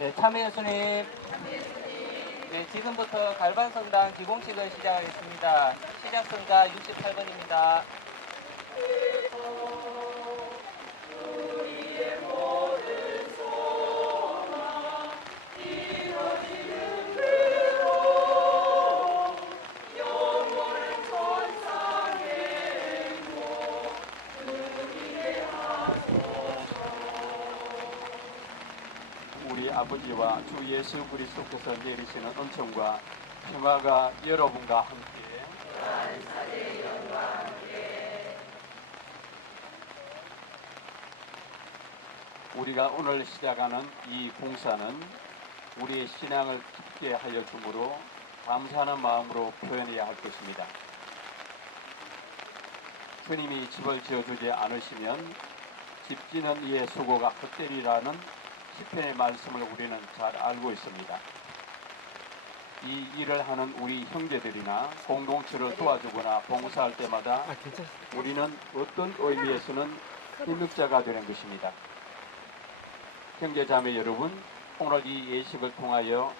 네, 참여 예수님. 네, 지금부터 갈반성당 기공식을 시작하겠습니다. 시작성자 68번입니다. 아버지와 주 예수 그리스도께서 내리시는 은총과 평화가 여러분과 함께 우리가 오늘 시작하는 이 봉사는 우리의 신앙을 깊게 하여 주므로 감사하는 마음으로 표현해야 할 것입니다. 주님이 집을 지어주지 않으시면 집 짓는 이의 수고가 헛되리라는 시편의 말씀을 우리는 잘 알고 있습니다. 이 일을 하는 우리 형제들이나 공동체를 도와주거나 봉사할 때마다 우리는 어떤 의미에서는 힘력자가 되는 것입니다. 형제자매 여러분, 오늘 이 예식을 통하여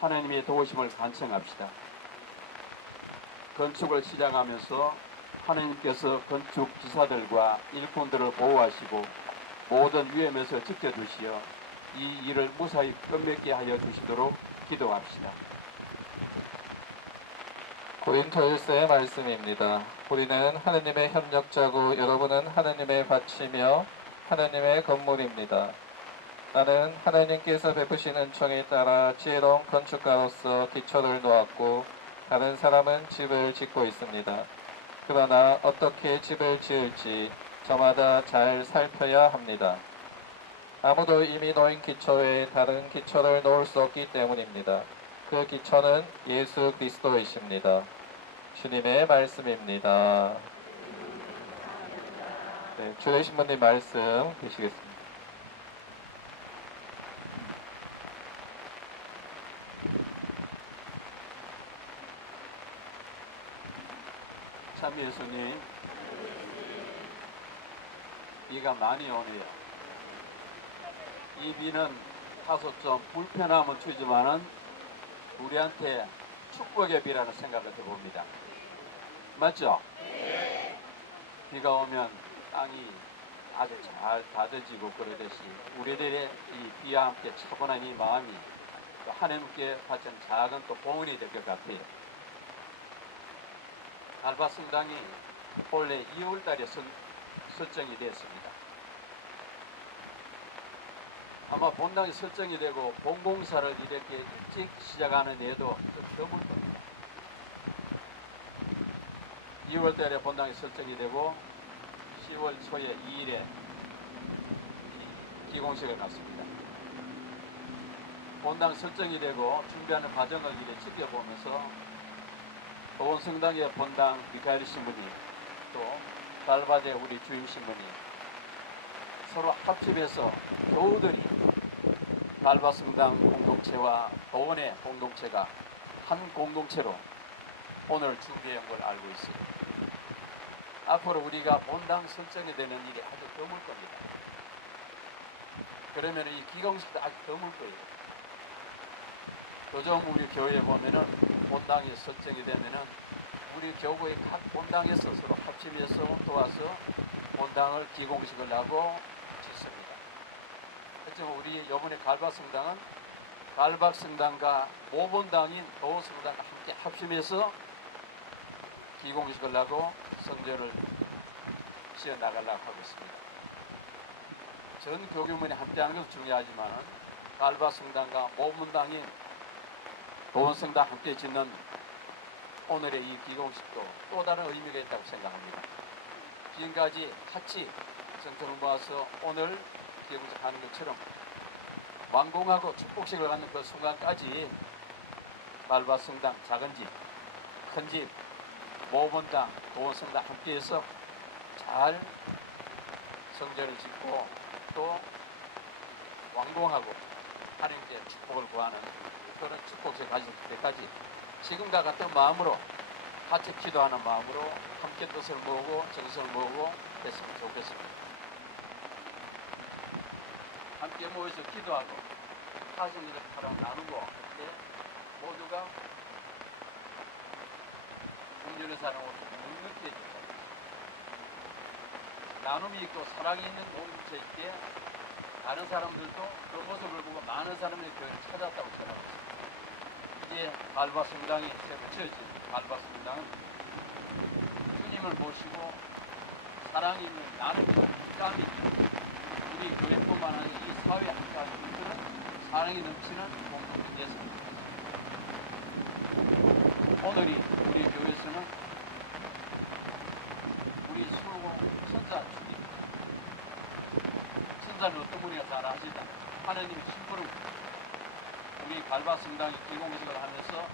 하나님의 도우심을 간청합시다. 건축을 시작하면서 하나님께서 건축 지사들과 일꾼들을 보호하시고 모든 위험에서 지켜주시어 이 일을 무사히 끝맺게 하여 주시도록 기도합시다. 고린토일서의 말씀입니다. 우리는 하느님의 협력자고 여러분은 하느님의 밭이며 하느님의 건물입니다. 나는 하나님께서 베푸신 은총에 따라 지혜로운 건축가로서 기초를 놓았고 다른 사람은 집을 짓고 있습니다. 그러나 어떻게 집을 지을지 저마다 잘 살펴야 합니다. 아무도 이미 놓인 기초에 다른 기초를 놓을 수 없기 때문입니다. 그 기초는 예수 그리스도이십니다. 주님의 말씀입니다. 네, 주의 신부님 말씀 되시겠습니다. 참 예수님, 비가 많이 오네요. 이 비는 다소 좀 불편함은 주지만은 우리한테 축복의 비라는 생각을 해봅니다. 맞죠? 비가 오면 땅이 아주 잘 다져지고 그러듯이 우리들의 이 비와 함께 차분한 이 마음이 또 하나님께 바친 작은 또 봉헌이 될 것 같아요. 알바 성당이 본래 2월 달에 선, 설정이 됐습니다. 아마 본당이 설정이 되고 본공사를 이렇게 일찍 시작하는 좀 드물 겁니다. 2월 달에 본당이 설정이 되고 10월 초에 2일에 기공식을 갖습니다. 본당 설정이 되고 준비하는 과정을 이렇게 지켜보면서 도원 성당의 본당 미카엘 신부님 또 달바제 우리 주임 신부님 서로 합집해서 교우들이 달바 성당 공동체와 도원의 공동체가 한 공동체로 오늘 준비한 걸 알고 있습니다. 앞으로 우리가 본당 설정이 되는 일이 아주 드물 겁니다. 그러면 이 기공식도 아주 드물 거예요. 요즘 우리 교회에 보면은 본당이 설정이 되면은 우리 교구의 각 본당에서 서로 합심해서 도와서 본당을 기공식을 하고. 하지만 우리 이번에 갈박성당은 갈박성당과 모본당인 도성당과 함께 합심해서 기공식을 하고 성전을 지어 나가려고 하고 있습니다. 전 교교문이 함께하는 것도 중요하지만 갈박성당과 모본당인 도원성당 함께 짓는 오늘의 이 기공식도 또 다른 의미가 있다고 생각합니다. 지금까지 같이 정성을 모아서 오늘 기공식 하는 것처럼 완공하고 축복식을 갖는 그 순간까지 말바 성당 작은 집, 큰 집, 모본당, 도원성당 함께해서 잘 성전을 짓고 또 완공하고 하나님께 축복을 구하는 그런 축복을 가질 때까지 지금과 같은 마음으로 같이 기도하는 마음으로 함께 뜻을 모으고 정성을 모으고 했으면 좋겠습니다. 함께 모여서 기도하고 하신 것처럼 나누고 이제 모두가 공존의 사랑으로 넉넉해지고 나눔이 있고 사랑이 있는 공동체 있기에 다른 사람들도 그 모습을 보고 많은 사람들이 교회를 찾았다고 생각합니다. 이제 갈바 성당이 새로 지어진 갈바 성당은 주님을 모시고 사랑이 있는 나눔이 있는 땀이 있는 우리 교회뿐만 아니라 이 사회 한가운데 사랑이 넘치는 공동체였습니다. 오늘이 우리 교회에서는 우리 수고 천사 주님 천사는 어떤 분이가 잘 아시다 하나님의 심부름 우리 갈바 성당이 기공식을 하면서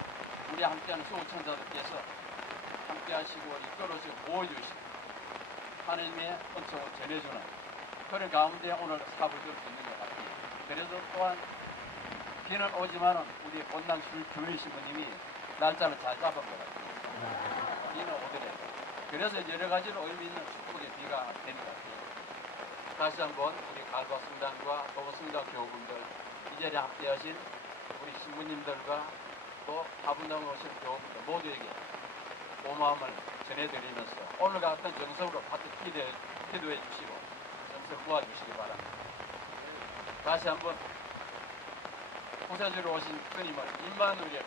우리 함께하는 수호 천사들께서 함께 하시고 이끌어주시고 보호주시고 하나님의 은총을 전해주는 그런 가운데 오늘 줄수 있는 것 같습니다. 그래서 또한 비는 오지만은 우리 본당 주- 주인 신부님이 날짜를 잘 잡은 것 같아요. 비는 오더라도. 그래서 여러 가지로 의미 있는 축복의 비가 되는 것 같아요. 다시 한번 우리 갈바 성당과 도성당 교우분들 이 자리에 함께하신 우리 신부님들과 또 다분당 오신 교우분들 모두에게 고마움을 전해드리면서 오늘 같은 정성으로 같이 기도해, 기도해 주시고 정성 모아주시기 바랍니다. 다시 한번 부사주로 오신 주님을 임마누엘에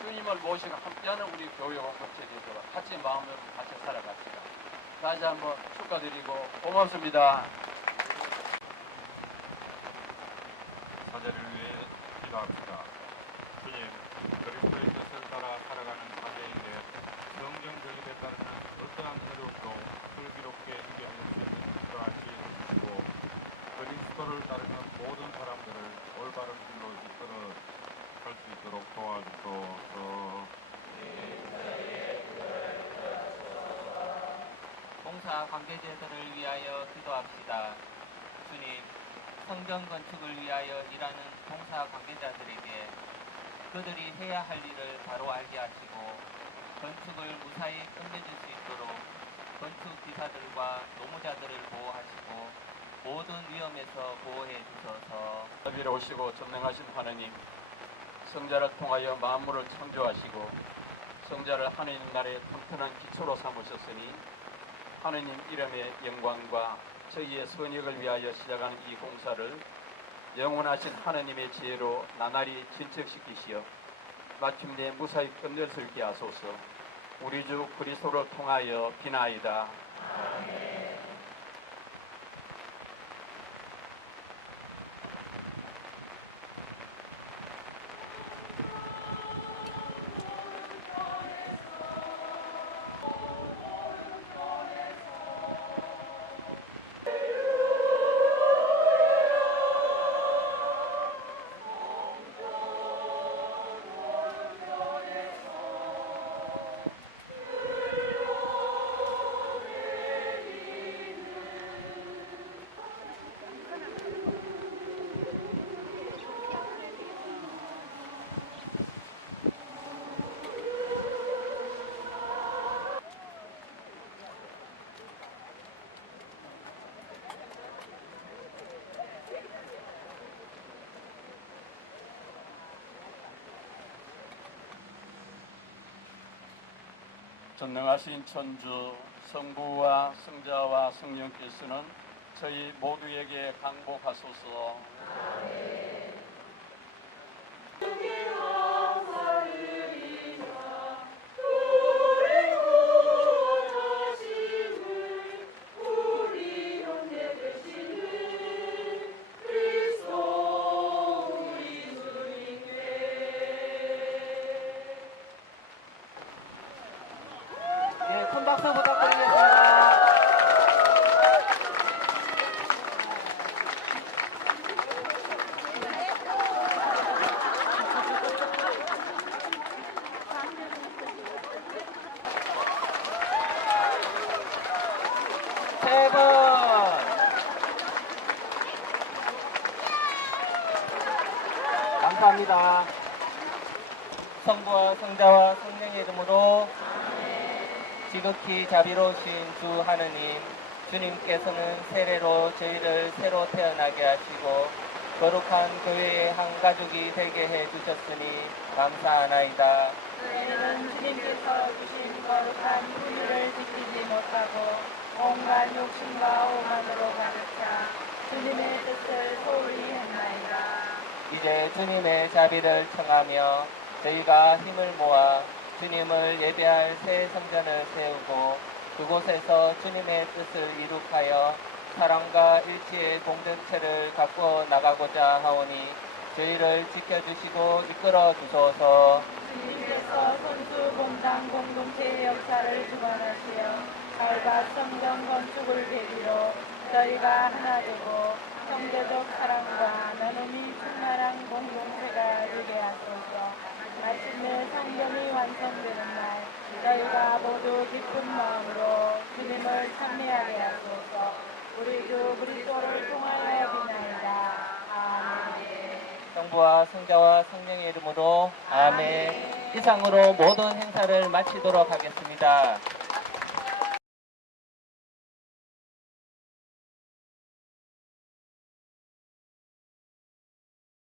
주님을 모시고 함께하는 우리 교회 공동체 되도록 같이 마음으로 같이 살아갑시다. 다시 한번 축하드리고 고맙습니다. 사제를 위해 기도합니다. 주님, 그리스도의 뜻을 따라 살아가는 사제에게 성경 전립에 따르는 어떠한 어려움도 슬기롭게 이겨낼 수 있는 그러한 기회를 주시고 그리스도를 따르는 모든 사람들을 올바른 길로 이끌어 갈 수 있도록 도와주소서. 봉사 관계자들을 위하여 기도합시다. 주님, 성전 건축을 위하여 일하는 봉사 관계자들에게 그들이 해야 할 일을 바로 알게 하시고 건축을 무사히 끝내줄 수 있도록 건축 기사들과 노무자들을 보호하시고 모든 위험에서 보호해 주셔서. 자비로 오시고 전능하신 하나님 성자를 통하여 만물을 창조하시고 성자를 하나님 나라의 튼튼한 기초로 삼으셨으니 하나님 이름의 영광과 저희의 선역을 위하여 시작하는 이 공사를 영원하신 하나님의 지혜로 나날이 진척시키시어 마침내 무사히 끝낼 수 있게 하소서. 우리 주 그리스도를 통하여 비나이다 전능하신 천주 성부와 성자와 성령께서는 저희 모두에게 강복하소서. 예, 성부와 성자와 성령의 이름으로 지극히 자비로우신 주 하느님, 주님께서는 세례로 저희를 새로 태어나게 하시고 거룩한 교회의 한 가족이 되게 해 주셨으니 감사하나이다. 저희는 주님께서 주신 거룩한 분위를 지키지 못하고 온갖 욕심과 오만으로 가득 차 주님의 뜻을 소홀히 했나이다. 이제 주님의 자비를 청하며 저희가 힘을 모아 주님을 예배할 새 성전을 세우고 그곳에서 주님의 뜻을 이룩하여 사랑과 일치의 공동체를 갖고 나가고자 하오니 저희를 지켜주시고 이끌어 주소서. 주님께서 선수 본당 공동체의 역사를 주관하시어 살바 성전 건축을 계기로 저희가 하나 되고 형제적 사랑과 나눔이 충만한 공동체가 되게 하소서 마침내 성전이 완성되는 날 저희가 모두 기쁜 마음으로 주님을 찬미하게 하소서. 우리 주 그리스도를 통하여 비나이다. 아멘. 성부와 성자와 성령의 이름으로 아멘. 이상으로 모든 행사를 마치도록 하겠습니다.